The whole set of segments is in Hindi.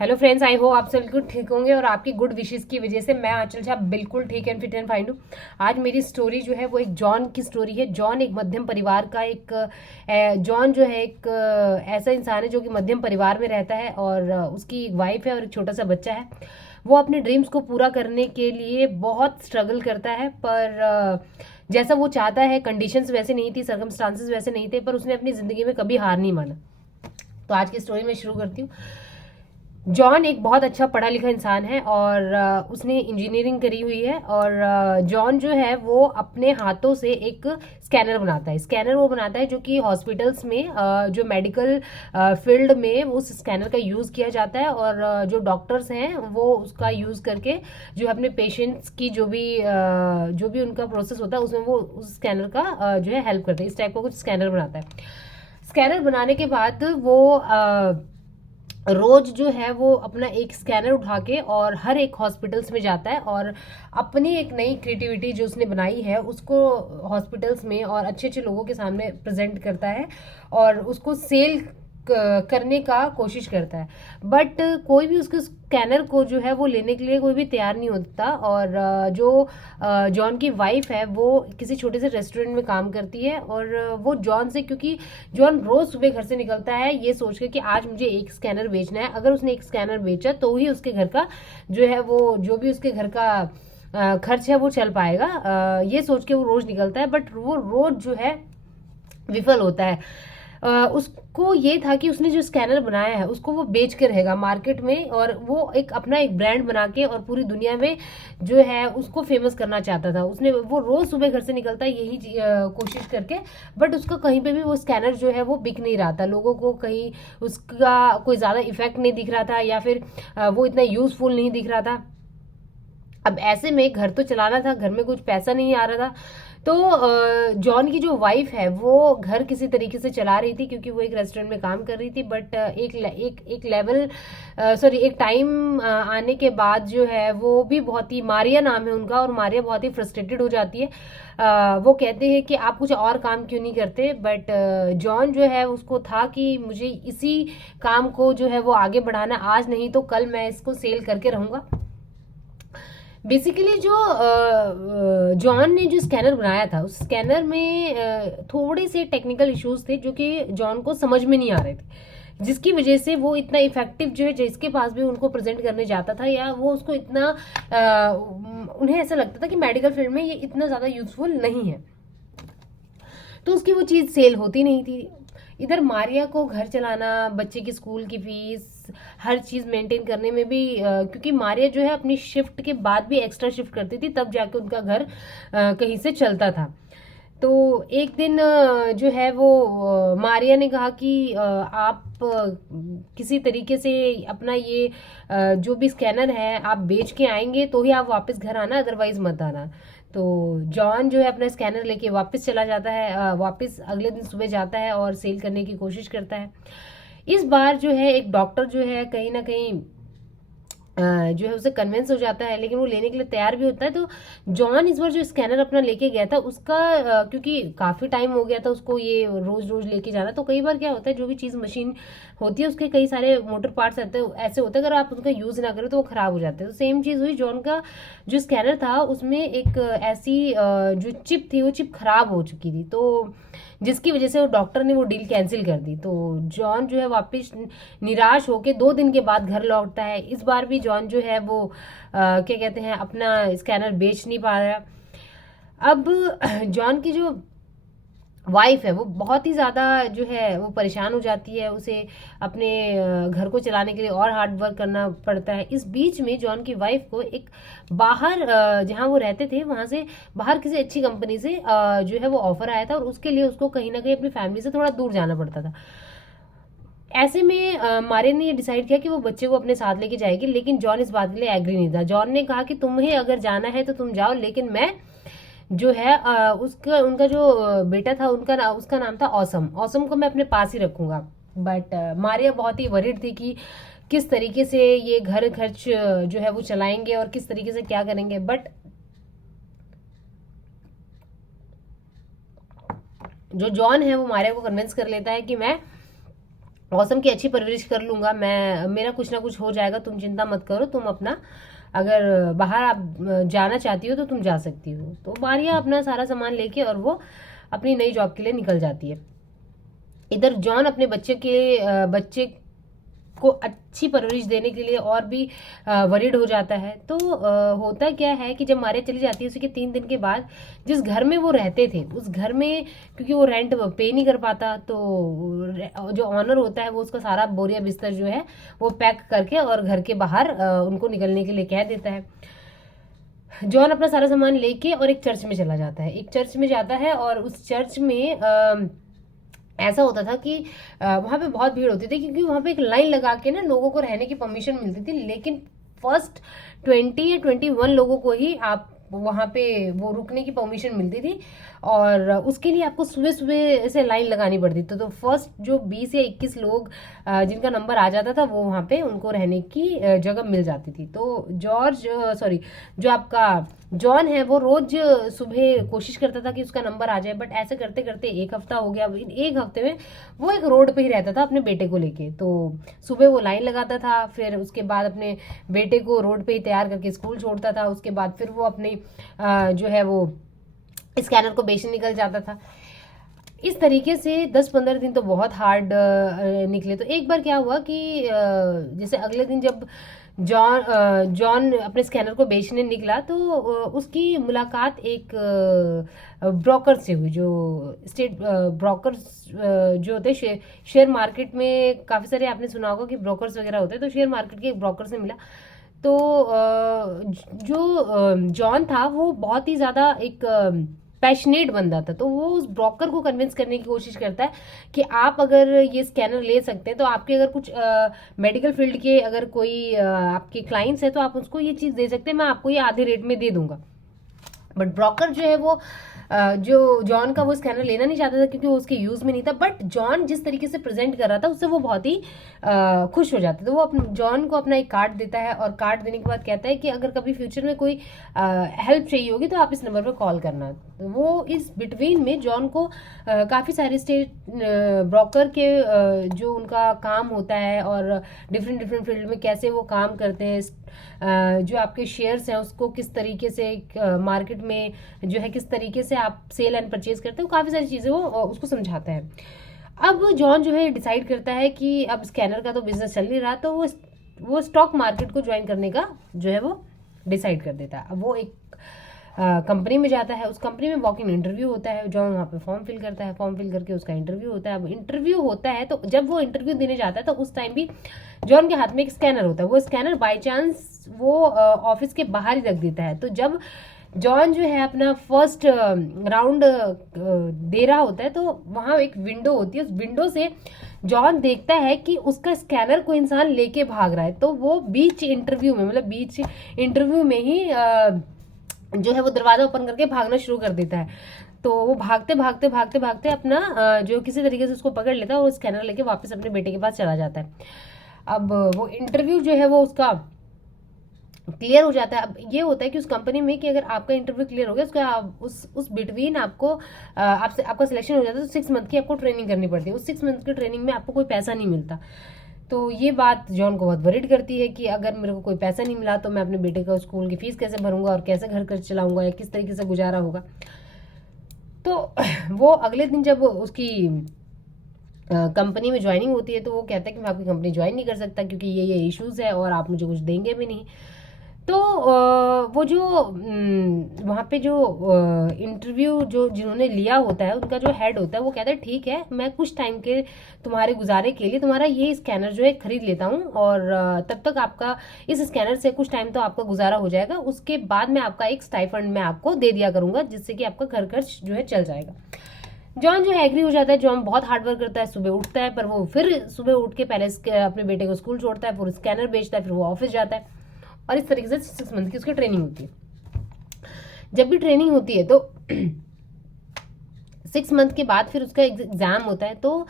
हेलो फ्रेंड्स, आई होप आप सब बिल्कुल ठीक होंगे और आपकी गुड विशेस की वजह से मैं आंचल झा बिल्कुल ठीक एंड फिट एंड फाइन हूँ। आज मेरी स्टोरी जो है वो एक जॉन की स्टोरी है। जॉन एक मध्यम परिवार का जॉन जो है एक ऐसा इंसान है जो कि मध्यम परिवार में रहता है और उसकी एक वाइफ है और एक छोटा सा बच्चा है। वो अपने ड्रीम्स को पूरा करने के लिए बहुत स्ट्रगल करता है, पर जैसा वो चाहता है कंडीशंस वैसे नहीं थी, सर्कमस्टांसेस वैसे नहीं थे, पर उसने अपनी ज़िंदगी में कभी हार नहीं माना। तो आज की स्टोरी में शुरू करती हूँ। जॉन एक बहुत अच्छा पढ़ा लिखा इंसान है और उसने इंजीनियरिंग करी हुई है और जॉन जो है वो अपने हाथों से एक स्कैनर बनाता है। स्कैनर वो बनाता है जो कि हॉस्पिटल्स में जो मेडिकल फील्ड में उस स्कैनर का यूज़ किया जाता है और जो डॉक्टर्स हैं वो उसका यूज़ करके जो अपने पेशेंट्स की जो भी उनका प्रोसेस होता है उसमें वो उस स्कैनर का जो है हेल्प करते हैं। इस टाइप का कुछ स्कैनर बनाता है। स्कैनर बनाने के बाद वो रोज जो है वो अपना एक स्कैनर उठा के और हर एक हॉस्पिटल्स में जाता है और अपनी एक नई क्रिएटिविटी जो उसने बनाई है उसको हॉस्पिटल्स में और अच्छे अच्छे लोगों के सामने प्रेजेंट करता है और उसको सेल करने का कोशिश करता है। बट कोई भी उसके स्कैनर को जो है वो लेने के लिए कोई भी तैयार नहीं होता और जो जॉन की वाइफ है वो किसी छोटे से रेस्टोरेंट में काम करती है और वो जॉन से, क्योंकि जॉन रोज सुबह घर से निकलता है ये सोच के कि आज मुझे एक स्कैनर बेचना है, अगर उसने एक स्कैनर बेचा तो ही उसके घर का जो है वो जो भी उसके घर का खर्च है वो चल पाएगा। ये सोच के वो रोज निकलता है, बट वो रोज जो है विफल होता है। उसको ये था कि उसने जो स्कैनर बनाया है उसको वो बेच के रहेगा मार्केट में और वो एक अपना एक ब्रांड बना के और पूरी दुनिया में जो है उसको फेमस करना चाहता था। उसने वो रोज सुबह घर से निकलता है यही कोशिश करके, बट उसका कहीं पे भी वो स्कैनर जो है वो बिक नहीं रहा था। लोगों को कहीं उसका कोई ज़्यादा इफेक्ट नहीं दिख रहा था या फिर वो इतना यूजफुल नहीं दिख रहा था। अब ऐसे में घर तो चलाना था, घर में कुछ पैसा नहीं आ रहा था। तो जॉन की जो वाइफ है वो घर किसी तरीके से चला रही थी क्योंकि वो एक रेस्टोरेंट में काम कर रही थी। बट एक लेवल सॉरी एक टाइम आने के बाद जो है वो भी बहुत ही, मारिया नाम है उनका, और मारिया बहुत ही फ्रस्ट्रेटेड हो जाती है। वो कहते हैं कि आप कुछ और काम क्यों नहीं करते, बट जॉन जो है उसको था कि मुझे इसी काम को जो है वो आगे बढ़ाना, आज नहीं तो कल मैं इसको सेल करके रहूंगा। बेसिकली जो जॉन ने जो स्कैनर बनाया था उस स्कैनर में थोड़े से टेक्निकल इश्यूज थे जो कि जॉन को समझ में नहीं आ रहे थे, जिसकी वजह से वो इतना इफेक्टिव जो है जिसके पास भी उनको प्रेजेंट करने जाता था या वो उसको इतना उन्हें ऐसा लगता था कि मेडिकल फील्ड में ये इतना ज़्यादा यूजफुल नहीं है, तो उसकी वो चीज़ सेल होती नहीं थी। इधर मारिया को घर चलाना, बच्चे की स्कूल की फीस, हर चीज़ मेंटेन करने में भी क्योंकि मारिया जो है अपनी शिफ्ट के बाद भी एक्स्ट्रा शिफ्ट करती थी तब जाके उनका घर कहीं से चलता था। तो एक दिन जो है वो मारिया ने कहा कि आप किसी तरीके से अपना ये जो भी स्कैनर है आप बेच के आएंगे तो ही आप वापस घर आना, अदरवाइज मत आना। तो जॉन जो है अपना स्कैनर लेके वापस चला जाता है, वापस अगले दिन सुबह जाता है और सेल करने की कोशिश करता है। इस बार जो है एक डॉक्टर जो है कहीं ना कहीं जो है उसे कन्विंस हो जाता है, लेकिन वो लेने के लिए तैयार भी होता है। तो जॉन इस बार जो स्कैनर अपना लेके गया था उसका क्योंकि काफ़ी टाइम हो गया था उसको ये रोज रोज लेके जाना, तो कई बार क्या होता है जो भी चीज़ मशीन होती है उसके कई सारे मोटर पार्ट्स ऐसे होते हैं, अगर आप उनका यूज़ ना करें तो वो ख़राब हो जाते हैं। तो सेम चीज़ हुई, जॉन का जो स्कैनर था उसमें एक ऐसी जो चिप थी वो चिप ख़राब हो चुकी थी, तो जिसकी वजह से वो डॉक्टर ने वो डील कैंसिल कर दी। तो जॉन जो है वापस निराश होकर 2 दिन के बाद घर लौटता है। इस बार भी जॉन जो है वो क्या कहते हैं अपना स्कैनर बेच नहीं पा रहा। अब जॉन की जो वाइफ है वो बहुत ही ज़्यादा जो है वो परेशान हो जाती है, उसे अपने घर को चलाने के लिए और हार्ड वर्क करना पड़ता है। इस बीच में जॉन की वाइफ को एक बाहर जहाँ वो रहते थे वहाँ से बाहर किसी अच्छी कंपनी से जो है वो ऑफर आया था और उसके लिए उसको कहीं ना कहीं अपनी फैमिली से थोड़ा दूर जाना पड़ता था। ऐसे में मारिया ने ये डिसाइड किया कि वो बच्चे को अपने साथ लेके जाएगी, लेकिन जॉन इस बात के लिए एग्री नहीं था। जॉन ने कहा कि तुम्हें अगर जाना है तो तुम जाओ, लेकिन मैं जो है उसका उनका जो बेटा था उसका नाम था ऑसम, ऑसम को मैं अपने पास ही रखूंगा। बट मारिया बहुत ही वरिड थी कि किस तरीके से ये घर खर्च जो है वो चलाएंगे और किस तरीके से क्या करेंगे। बट जो जॉन है वो मारिया को कन्विंस कर लेता है कि मैं ऑसम की अच्छी परवरिश कर लूँगा मैं, मेरा कुछ ना कुछ हो जाएगा, तुम चिंता मत करो, तुम अपना अगर बाहर आप जाना चाहती हो तो तुम जा सकती हो। तो मारिया अपना सारा सामान लेके और वो अपनी नई जॉब के लिए निकल जाती है। इधर जॉन अपने बच्चे को अच्छी परवरिश देने के लिए और भी वरीड हो जाता है। तो होता क्या है कि जब मारिया चली जाती है उसके 3 दिन के बाद, जिस घर में वो रहते थे उस घर में, क्योंकि वो रेंट पे नहीं कर पाता, तो जो ऑनर होता है वो उसका सारा बोरिया बिस्तर जो है वो पैक करके और घर के बाहर उनको निकलने के लिए कह देता है। जॉन अपना सारा सामान लेके और एक चर्च में चला जाता है, एक चर्च में जाता है, और उस चर्च में ऐसा होता था कि वहाँ पे बहुत भीड़ होती थी, क्योंकि वहाँ पे एक लाइन लगा के ना लोगों को रहने की परमिशन मिलती थी, लेकिन फर्स्ट 20 या 21 लोगों को ही आप वहाँ पे वो रुकने की परमिशन मिलती थी, और उसके लिए आपको सुबह सुबह से लाइन लगानी पड़ती थी। तो फर्स्ट जो 20 या 21 लोग जिनका नंबर आ जाता था वो वहाँ पे उनको रहने की जगह मिल जाती थी। तो जो आपका जॉन है वो रोज सुबह कोशिश करता था कि उसका नंबर आ जाए, बट ऐसे करते करते एक हफ्ता हो गया। एक हफ्ते में वो एक रोड पे ही रहता था अपने बेटे को लेके। तो सुबह वो लाइन लगाता था, फिर उसके बाद अपने बेटे को रोड पे ही तैयार करके स्कूल छोड़ता था, उसके बाद फिर वो अपने जो है वो स्कैनर को बेचने निकल जाता था। इस तरीके से 10-15 दिन तो बहुत हार्ड निकले। तो एक बार क्या हुआ कि जैसे अगले दिन जब जॉन अपने स्कैनर को बेचने निकला, तो उसकी मुलाकात एक ब्रोकर से हुई, जो स्टेट ब्रोकर जो होते हैं शेयर मार्केट में, काफ़ी सारे आपने सुना होगा कि ब्रोकर्स वगैरह होते हैं। तो शेयर मार्केट के एक ब्रोकर से मिला। तो जो जॉन था वो बहुत ही ज़्यादा एक पैशनेट बंदा था। तो वो उस ब्रोकर को कन्विंस करने की कोशिश करता है कि आप अगर ये स्कैनर ले सकते हैं, तो आपके अगर कुछ मेडिकल फील्ड के अगर कोई आपके क्लाइंट्स है तो आप उसको ये चीज़ दे सकते हैं, मैं आपको ये आधे रेट में दे दूंगा। बट ब्रोकर जो है वो जो जॉन का वो स्कैनर लेना नहीं चाहता था, क्योंकि वो उसके यूज में नहीं था। बट जॉन जिस तरीके से प्रेजेंट कर रहा था उससे वो बहुत ही खुश हो जाता है। तो वो जॉन को अपना एक कार्ड देता है, और कार्ड देने के बाद कहता है कि अगर कभी फ्यूचर में कोई हेल्प चाहिए होगी तो आप इस नंबर पर कॉल करना। तो वो इस बिटवीन में जॉन को काफ़ी सारे स्टेट ब्रोकर के जो उनका काम होता है, और डिफरेंट डिफरेंट फील्ड में कैसे वो काम करते हैं, जो आपके शेयर्स हैं उसको किस तरीके से मार्केट में जो है किस तरीके से आप सेल एंड परचेज करते हो, काफ़ी सारी चीज़ें वो उसको समझाता है। अब जॉन जो है डिसाइड करता है कि अब स्कैनर का तो बिजनेस चल नहीं रहा, तो वो स्टॉक मार्केट को ज्वाइन करने का जो है वो डिसाइड कर देता है। अब वो एक कंपनी में जाता है, उस कंपनी में वॉक इन इंटरव्यू होता है। जॉन वहाँ पे फॉर्म फिल करता है, फॉर्म फिल करके उसका इंटरव्यू होता है। अब इंटरव्यू होता है, तो जब वो इंटरव्यू देने जाता है तो उस टाइम भी जॉन के हाथ में एक स्कैनर होता है। वो स्कैनर बाय चांस वो ऑफिस के बाहर ही रख देता है। तो जब जॉन जो है अपना फर्स्ट राउंड दे रहा होता है, तो वहाँ एक विंडो होती है, उस विंडो से जॉन देखता है कि उसका स्कैनर कोई इंसान लेके भाग रहा है। तो वो बीच इंटरव्यू में ही जो है वो दरवाजा ओपन करके भागना शुरू कर देता है। तो वो भागते भागते भागते भागते अपना जो किसी तरीके से उसको पकड़ लेता है, और स्कैनर लेके वापस अपने बेटे के पास चला जाता है। अब वो इंटरव्यू जो है वो उसका क्लियर हो जाता है। अब ये होता है कि उस कंपनी में कि अगर आपका इंटरव्यू क्लियर हो गया, उसका उस बिटवीन आपका सिलेक्शन हो जाता है, तो 6 मंथ की आपको ट्रेनिंग करनी पड़ती है। उस 6 मंथ की ट्रेनिंग में आपको कोई पैसा नहीं मिलता। तो ये बात जॉन को बहुत वरीड करती है कि अगर मेरे को कोई पैसा नहीं मिला तो मैं अपने बेटे का स्कूल की फीस कैसे भरूंगा, और कैसे घर खर्च चलाऊंगा, या किस तरीके से गुजारा होगा। तो वो अगले दिन जब उसकी कंपनी में ज्वाइनिंग होती है, तो वो कहता है कि मैं आपकी कंपनी ज्वाइन नहीं कर सकता, क्योंकि ये इश्यूज़ है और आप मुझे कुछ देंगे भी नहीं। तो वो जो वहाँ पे जो इंटरव्यू जो जिन्होंने लिया होता है, उनका जो हेड होता है, वो कहता है ठीक है, मैं कुछ टाइम के तुम्हारे गुजारे के लिए तुम्हारा ये स्कैनर जो है खरीद लेता हूँ, और तब तक आपका इस स्कैनर से कुछ टाइम तो आपका गुजारा हो जाएगा। उसके बाद मैं आपका एक स्टाइफंड मैं आपको दे दिया करूँगा, जिससे कि आपका घर खर्च जो है चल जाएगा। जॉन जो है एग्री हो जाता है। जॉन बहुत हार्डवर्क करता है, सुबह उठता है, पर वो फिर सुबह उठ के पहले अपने बेटे को स्कूल छोड़ता है, फिर स्कैनर बेचता है, फिर वो ऑफिस जाता है, और इस तरीके से 6 मंथ की उसकी ट्रेनिंग होती है। जब भी ट्रेनिंग होती है तो 6 मंथ के बाद फिर उसका एग्जाम होता है। तो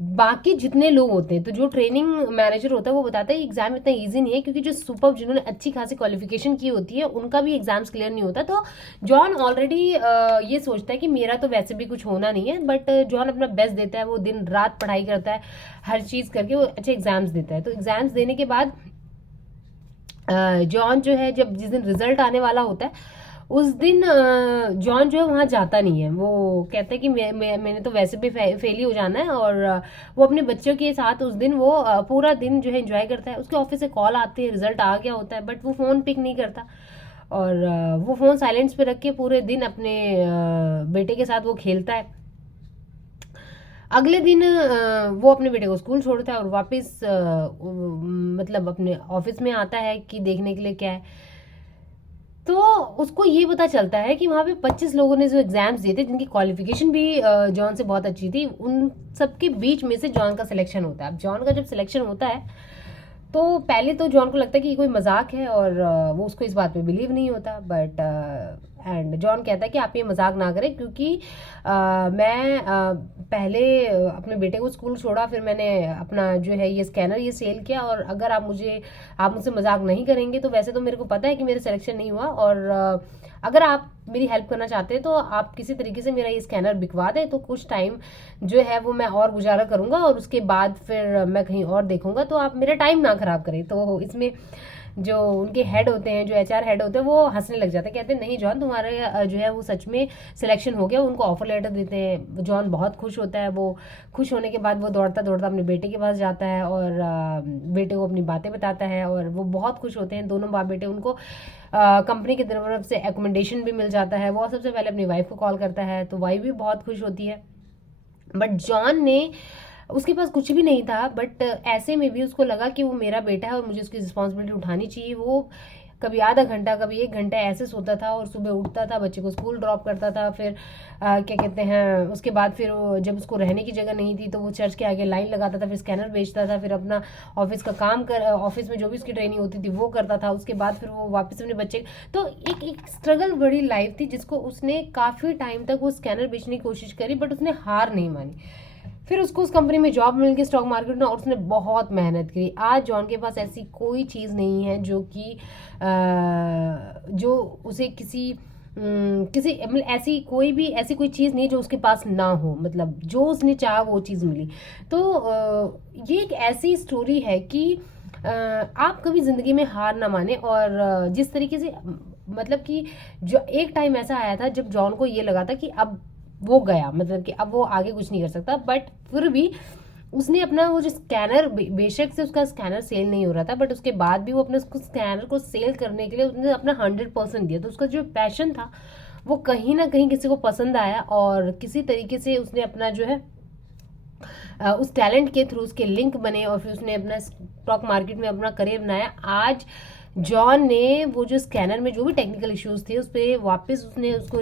बाकी जितने लोग होते हैं, तो जो ट्रेनिंग मैनेजर होता है वो बताता है एग्जाम इतना इजी नहीं है, क्योंकि जो सुपर जिन्होंने अच्छी खासी क्वालिफिकेशन की होती है उनका भी एग्जाम्स क्लियर नहीं होता। तो जॉन ऑलरेडी ये सोचता है कि मेरा तो वैसे भी कुछ होना नहीं है, बट जॉन अपना बेस्ट देता है, वो दिन रात पढ़ाई करता है, हर चीज़ करके वो अच्छे एग्जाम्स देता है। तो एग्जाम्स देने के बाद जॉन जो है, जब जिस दिन रिजल्ट आने वाला होता है उस दिन जॉन जो है वहाँ जाता नहीं है। वो कहता है कि मैंने तो वैसे भी फेल ही हो जाना है, और वो अपने बच्चों के साथ उस दिन वो पूरा दिन जो है एंजॉय करता है। उसके ऑफिस से कॉल आती है, रिजल्ट आ गया होता है, बट वो फ़ोन पिक नहीं करता, और वो फ़ोन साइलेंस पे रख के पूरे दिन अपने बेटे के साथ वो खेलता है। अगले दिन वो अपने बेटे को स्कूल छोड़ता है और वापस मतलब अपने ऑफिस में आता है कि देखने के लिए क्या है। तो उसको ये पता चलता है कि वहाँ पे 25 लोगों ने जो एग्जाम्स दिए थे, जिनकी क्वालिफिकेशन भी जॉन से बहुत अच्छी थी, उन सबके बीच में से जॉन का सिलेक्शन होता है। अब जॉन का जब सिलेक्शन होता है तो पहले तो जॉन को लगता है कि ये कोई मजाक है, और वो उसको इस बात पे बिलीव नहीं होता, बट एंड जॉन कहता है कि आप ये मजाक ना करें, क्योंकि मैं पहले अपने बेटे को स्कूल छोड़ा, फिर मैंने अपना जो है ये स्कैनर ये सेल किया, और अगर आप मुझसे मजाक नहीं करेंगे तो वैसे तो मेरे को पता है कि मेरा सिलेक्शन नहीं हुआ, और अगर आप मेरी हेल्प करना चाहते हैं तो आप किसी तरीके से मेरा ये स्कैनर बिकवा दें, तो कुछ टाइम जो है वो मैं और गुजारा करूंगा, और उसके बाद फिर मैं कहीं और देखूंगा, तो आप मेरा टाइम ना खराब करें। तो इसमें जो उनके हेड होते हैं, जो एचआर हेड होते हैं, वो हंसने लग जाते हैं, कहते हैं नहीं जॉन, तुम्हारे जो है वो सच में सिलेक्शन हो गया। उनको ऑफर लेटर देते हैं, जॉन बहुत खुश होता है। वो खुश होने के बाद वो दौड़ता दौड़ता अपने बेटे के पास जाता है, और बेटे को अपनी बातें बताता है, और वो बहुत खुश होते हैं दोनों बाप बेटे। उनको कंपनी की तरफ से एकोमोडेशन भी मिल जाता है। वो सबसे पहले अपनी वाइफ को कॉल करता है, तो वाइफ भी बहुत खुश होती है। बट जॉन ने, उसके पास कुछ भी नहीं था, बट ऐसे में भी उसको लगा कि वो मेरा बेटा है और मुझे उसकी रिस्पॉन्सिबिलिटी उठानी चाहिए। वो कभी आधा घंटा, कभी 1 घंटा ऐसे सोता था, और सुबह उठता था, बच्चे को स्कूल ड्रॉप करता था, फिर क्या कहते हैं, उसके बाद फिर जब उसको रहने की जगह नहीं थी तो वो चर्च के आगे लाइन लगाता था, फिर स्कैनर बेचता था, फिर अपना ऑफिस का काम ऑफिस में जो भी उसकी ट्रेनिंग होती थी वो करता था। उसके बाद फिर वो वापस अपने बच्चे, तो एक स्ट्रगल बड़ी लाइफ थी, जिसको उसने काफ़ी टाइम तक वो स्कैनर बेचने की कोशिश करी, बट उसने हार नहीं मानी। फिर उसको उस कंपनी में जॉब मिल गई स्टॉक मार्केट में, और उसने बहुत मेहनत की। आज जॉन के पास ऐसी कोई चीज़ नहीं है जो कि जो उसे किसी मतलब ऐसी कोई चीज़ नहीं जो उसके पास ना हो, मतलब जो उसने चाहा वो चीज़ मिली। तो ये एक ऐसी स्टोरी है कि आप कभी ज़िंदगी में हार ना माने, और जिस तरीके से मतलब कि जो एक टाइम ऐसा आया था जब जॉन को ये लगा था कि अब वो गया, मतलब कि अब वो आगे कुछ नहीं कर सकता, बट फिर भी उसने अपना वो जो स्कैनर, बेशक से उसका स्कैनर सेल नहीं हो रहा था, बट उसके बाद भी वो अपने उसको स्कैनर को सेल करने के लिए उसने अपना 100% दिया। तो उसका जो पैशन था वो कहीं ना कहीं किसी को पसंद आया, और किसी तरीके से उसने अपना जो है उस टैलेंट के थ्रू उसके लिंक बने, और फिर उसने अपना स्टॉक मार्केट में अपना करियर बनाया। आज जॉन ने वो जो स्कैनर में जो भी टेक्निकल इश्यूज थे उस पर वापस उसने उसको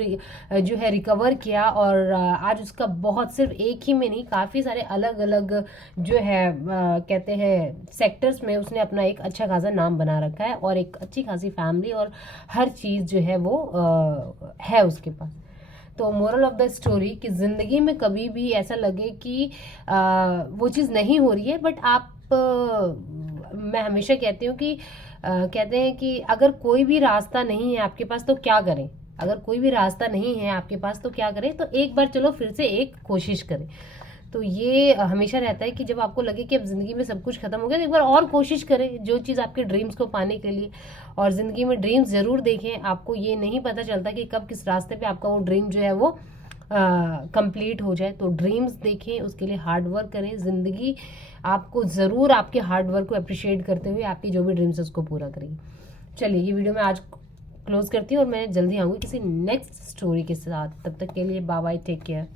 जो है रिकवर किया, और आज उसका बहुत, सिर्फ एक ही में नहीं, काफ़ी सारे अलग अलग जो है कहते हैं सेक्टर्स में उसने अपना एक अच्छा खासा नाम बना रखा है, और एक अच्छी खासी फैमिली, और हर चीज़ जो है वो है उसके पास। तो मोरल ऑफ द स्टोरी कि ज़िंदगी में कभी भी ऐसा लगे कि वो चीज़ नहीं हो रही है, बट आप मैं हमेशा कहती हूँ कि कहते हैं कि अगर कोई भी रास्ता नहीं है आपके पास तो क्या करें, अगर कोई भी रास्ता नहीं है आपके पास तो क्या करें, तो एक बार चलो फिर से एक कोशिश करें। तो ये हमेशा रहता है कि जब आपको लगे कि अब ज़िंदगी में सब कुछ खत्म हो गया, तो एक बार और कोशिश करें जो चीज़ आपके ड्रीम्स को पाने के लिए। और ज़िंदगी में ड्रीम्स ज़रूर देखें, आपको ये नहीं पता चलता कि कब किस रास्ते पे आपका वो ड्रीम जो है वो कंप्लीट हो जाए। तो ड्रीम्स देखें, उसके लिए हार्ड वर्क करें। ज़िंदगी आपको ज़रूर आपके हार्ड वर्क को अप्रिशिएट करते हुए आपकी जो भी ड्रीम्स है उसको पूरा करेगी। चलिए ये वीडियो मैं आज क्लोज करती हूँ, और मैं जल्दी आऊँगी किसी नेक्स्ट स्टोरी के साथ। तब तक के लिए बाय बाय, टेक केयर।